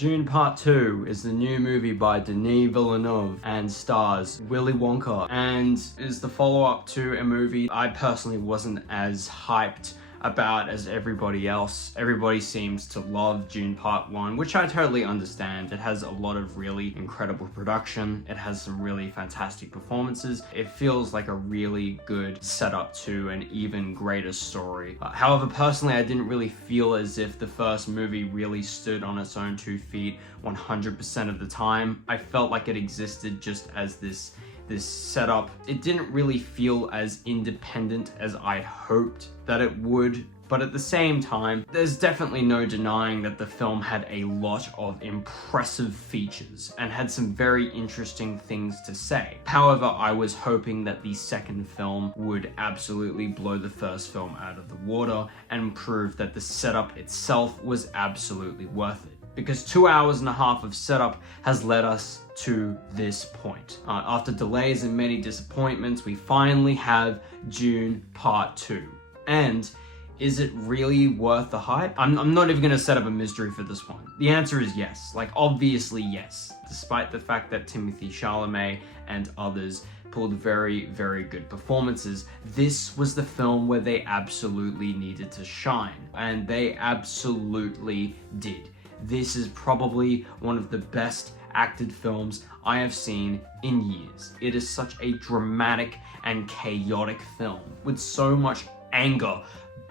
Dune Part 2 is the new movie by Denis Villeneuve and stars Willy Wonka, and is the follow-up to a movie I personally wasn't as hyped about as everybody else. Everybody seems to love Dune Part 1, which I totally understand. It has a lot of really incredible production. It has some really fantastic performances. It feels like a really good setup to an even greater story. However, personally, I didn't really feel as if the first movie really stood on its own 2 feet 100% of the time. I felt like it existed just as this setup. It didn't really feel as independent as I hoped that it would, but at the same time, there's definitely no denying that the film had a lot of impressive features and had some very interesting things to say. However, I was hoping that the second film would absolutely blow the first film out of the water and prove that the setup itself was absolutely worth it. Because 2.5 hours of setup has led us to this point. After delays and many disappointments, we finally have Dune Part 2. And is it really worth the hype? I'm not even gonna set up a mystery for this one. The answer is yes. Like, obviously yes. Despite the fact that Timothée Chalamet and others pulled very, very good performances, this was the film where they absolutely needed to shine. And they absolutely did. This is probably one of the best acted films I have seen in years. It is such a dramatic and chaotic film with so much anger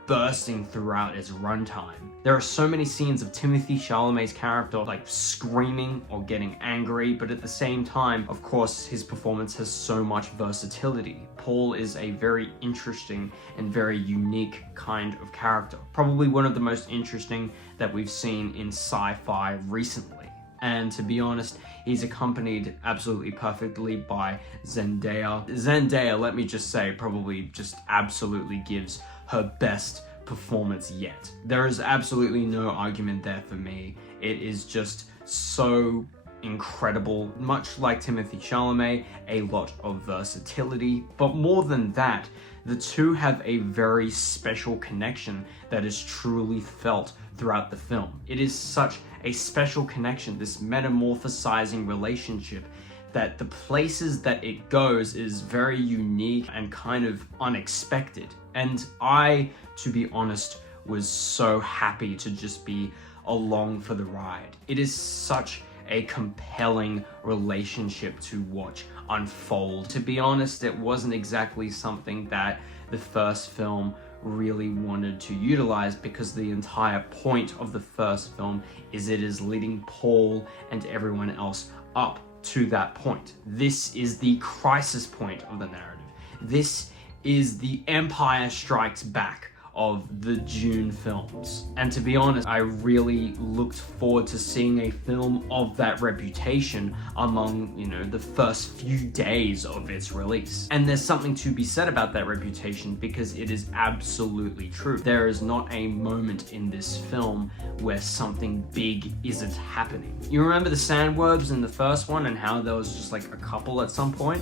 bursting throughout its runtime. There are so many scenes of Timothée Chalamet's character like screaming or getting angry, but at the same time, of course, his performance has so much versatility. Paul is a very interesting and very unique kind of character. Probably one of the most interesting that we've seen in sci-fi recently. And to be honest, he's accompanied absolutely perfectly by Zendaya. Zendaya, let me just say, probably just absolutely gives her best performance yet. There is absolutely no argument there for me. It is just so incredible. Much like Timothée Chalamet, a lot of versatility. But more than that, the two have a very special connection that is truly felt throughout the film. It is such a special connection, this metamorphosizing relationship, that the places that it goes is very unique and kind of unexpected. And I, to be honest, was so happy to just be along for the ride. It is such a compelling relationship to watch unfold. To be honest, it wasn't exactly something that the first film really wanted to utilize, because the entire point of the first film is it is leading Paul and everyone else up to that point. This is the crisis point of the narrative. This is the Empire Strikes Back of the Dune films. And to be honest, I really looked forward to seeing a film of that reputation among, the first few days of its release. And there's something to be said about that reputation, because it is absolutely true. There is not a moment in this film where something big isn't happening. You remember the sandworms in the first one and how there was just like a couple at some point?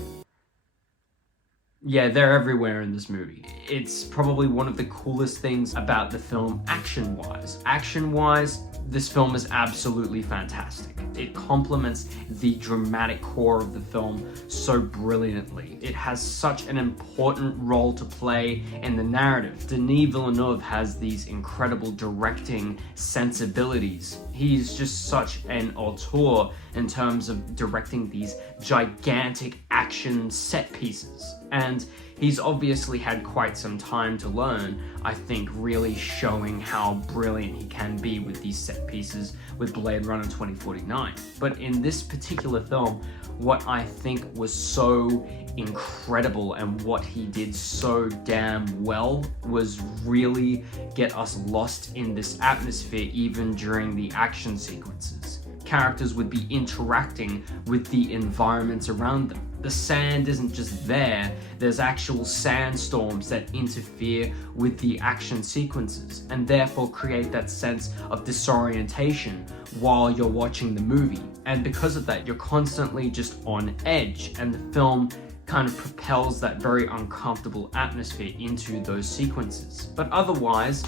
Yeah, they're everywhere in this movie. It's probably one of the coolest things about the film action-wise. Action-wise, this film is absolutely fantastic. It complements the dramatic core of the film so brilliantly. It has such an important role to play in the narrative. Denis Villeneuve has these incredible directing sensibilities. He's just such an auteur in terms of directing these gigantic action set pieces. And he's obviously had quite some time to learn, I think, really showing how brilliant he can be with these set pieces with Blade Runner 2049. But in this particular film, what I think was so incredible and what he did so damn well was really get us lost in this atmosphere even during the action sequences. Characters would be interacting with the environments around them. The sand isn't just there, there's actual sandstorms that interfere with the action sequences and therefore create that sense of disorientation while you're watching the movie. And because of that, you're constantly just on edge, and the film kind of propels that very uncomfortable atmosphere into those sequences. But otherwise,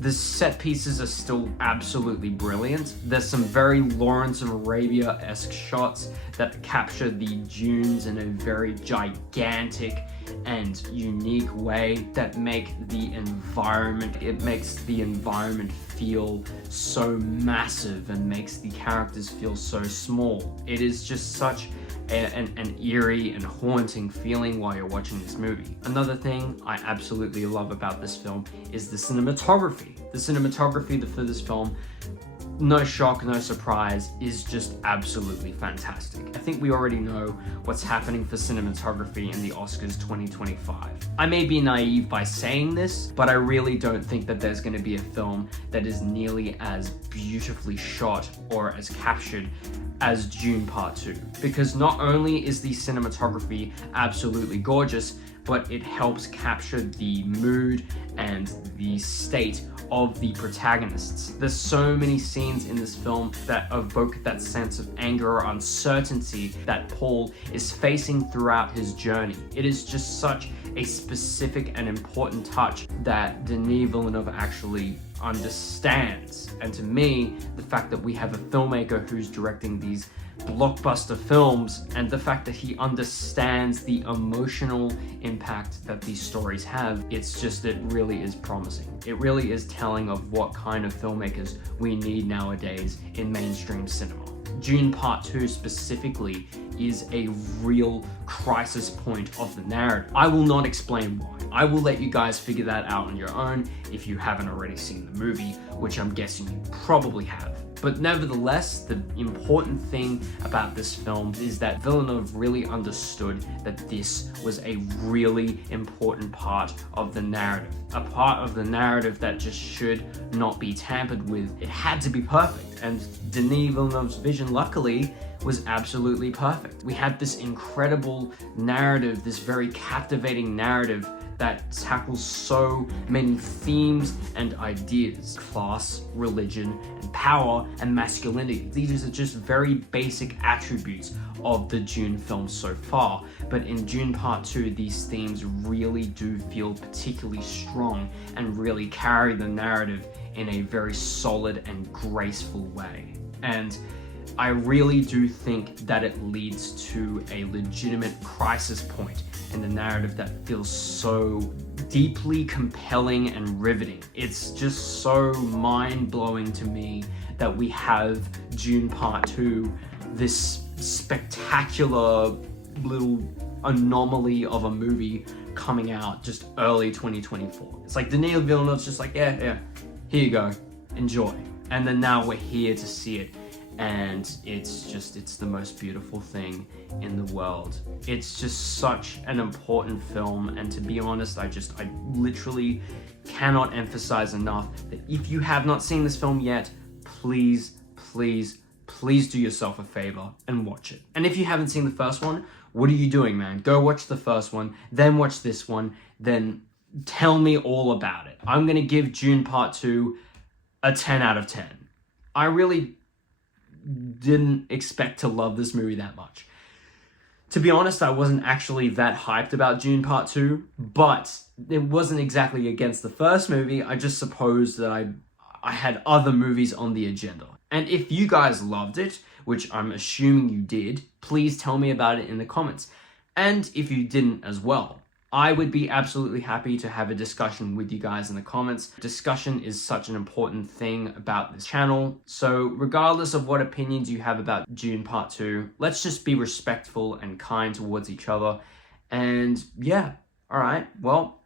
The set pieces are still absolutely brilliant. There's some very Lawrence of Arabia-esque shots that capture the dunes in a very gigantic and unique way that make the environment, it makes the environment feel so massive and makes the characters feel so small. It is just such an eerie and haunting feeling while you're watching this movie. Another thing I absolutely love about this film is the cinematography. The cinematography for this film, no shock, no surprise, is just absolutely fantastic. I think we already know what's happening for cinematography in the Oscars 2025. I may be naive by saying this, but I really don't think that there's going to be a film that is nearly as beautifully shot or as captured as Dune Part 2. Because not only is the cinematography absolutely gorgeous, but it helps capture the mood and the state of the protagonists. There's so many scenes in this film that evoke that sense of anger or uncertainty that Paul is facing throughout his journey. It is just such a specific and important touch that Denis Villeneuve actually understands. And to me, the fact that we have a filmmaker who's directing these blockbuster films, and the fact that he understands the emotional impact that these stories have, it really is promising. It really is telling of what kind of filmmakers we need nowadays in mainstream cinema. Dune Part 2 specifically is a real crisis point of the narrative. I will not explain why. I will let you guys figure that out on your own if you haven't already seen the movie, which I'm guessing you probably have. But nevertheless, the important thing about this film is that Villeneuve really understood that this was a really important part of the narrative. A part of the narrative that just should not be tampered with. It had to be perfect. And Denis Villeneuve's vision, luckily, was absolutely perfect. We had this incredible narrative, this very captivating narrative that tackles so many themes and ideas. Class, religion, and power, and masculinity. These are just very basic attributes of the Dune film so far, but in Dune Part 2, these themes really do feel particularly strong and really carry the narrative in a very solid and graceful way. And I really do think that it leads to a legitimate crisis point in the narrative that feels so deeply compelling and riveting. It's just so mind-blowing to me that we have Dune Part 2, this spectacular little anomaly of a movie coming out just early 2024. It's like Denis Villeneuve's just like, yeah, here you go, enjoy. And then now we're here to see it. And it's the most beautiful thing in the world. It's just such an important film, and to be honest, I literally cannot emphasize enough that if you have not seen this film yet, please do yourself a favor and watch it. And if you haven't seen the first one, what are you doing, man? Go watch the first one, then watch this one, then tell me all about it. I'm gonna give Dune Part 2 a 10 out of 10. I really didn't expect to love this movie that much. To be honest, I wasn't actually that hyped about Dune Part 2, but it wasn't exactly against the first movie. I just supposed that I had other movies on the agenda. And if you guys loved it, which I'm assuming you did, please tell me about it in the comments. And if you didn't as well, I would be absolutely happy to have a discussion with you guys in the comments. Discussion is such an important thing about this channel. So regardless of what opinions you have about Dune Part 2, let's just be respectful and kind towards each other. And yeah, all right, well.